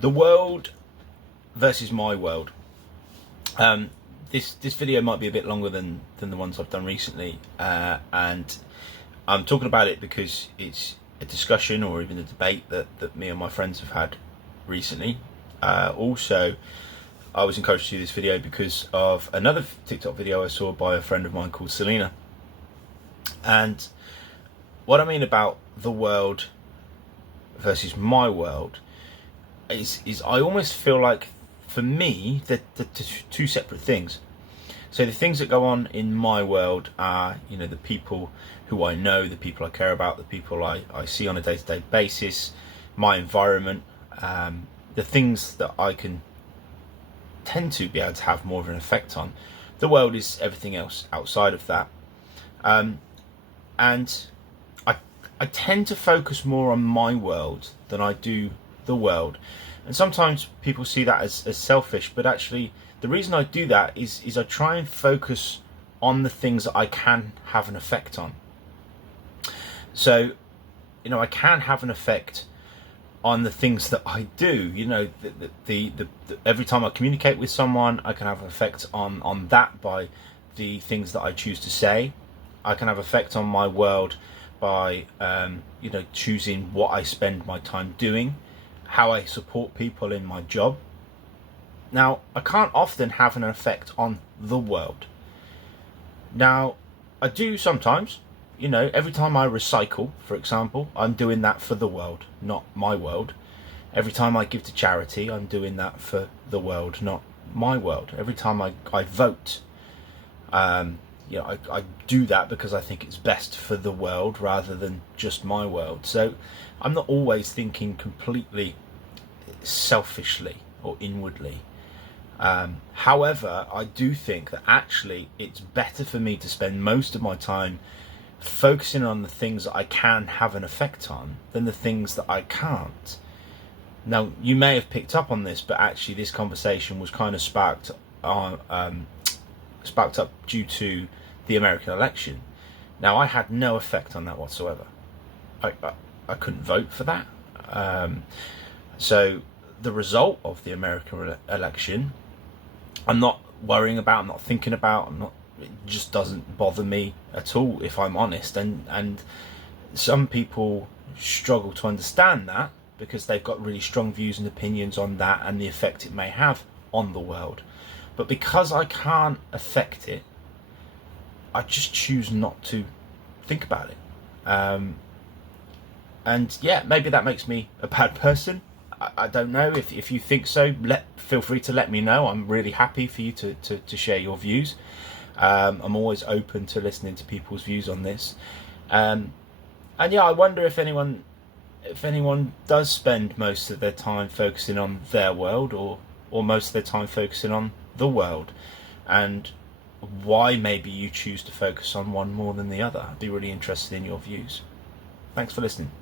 The world versus my world. This video might be a bit longer than the ones I've done recently, and I'm talking about it because it's a discussion or even a debate that me and my friends have had recently. Also, I was encouraged to do this video because of another TikTok video I saw by a friend of mine called Selena. And what I mean about the world versus my world is I almost feel like, for me, they're two separate things. So the things that go on in my world are, the people who I know, the people I care about, the people I see on a day-to-day basis, my environment, the things that I can tend to be able to have more of an effect on. The world is everything else outside of that. And I tend to focus more on my world than I do the world. And sometimes people see that as selfish, but actually the reason I do that is I try and focus on the things that I can have an effect on. So, I can have an effect on the things that I do. The every time I communicate with someone, I can have an effect on that by the things that I choose to say. I can have effect on my world by choosing what I spend my time doing, how I support people in my job. Now, I can't often have an effect on the world. Now, I do sometimes. Every time I recycle, for example, I'm doing that for the world, not my world. Every time I give to charity, I'm doing that for the world, not my world. Every time I vote, I do that because I think it's best for the world rather than just my world. So I'm not always thinking completely selfishly or inwardly. However, I do think that actually it's better for me to spend most of my time focusing on the things that I can have an effect on than the things that I can't. Now, you may have picked up on this, but actually this conversation was kind of sparked up due to the American election. Now, I had no effect on that whatsoever. I couldn't vote for that. So the result of the American election, I'm not worrying about, I'm not thinking about, it just doesn't bother me at all, if I'm honest. And some people struggle to understand that because they've got really strong views and opinions on that and the effect it may have on the world. But because I can't affect it, I just choose not to think about it. And yeah, maybe that makes me a bad person. I don't know. If you think so, feel free to let me know. I'm really happy for you to share your views. I'm always open to listening to people's views on this. And yeah, I wonder if anyone does spend most of their time focusing on their world or most of their time focusing on the world, and why maybe you choose to focus on one more than the other. I'd be really interested in your views. Thanks for listening.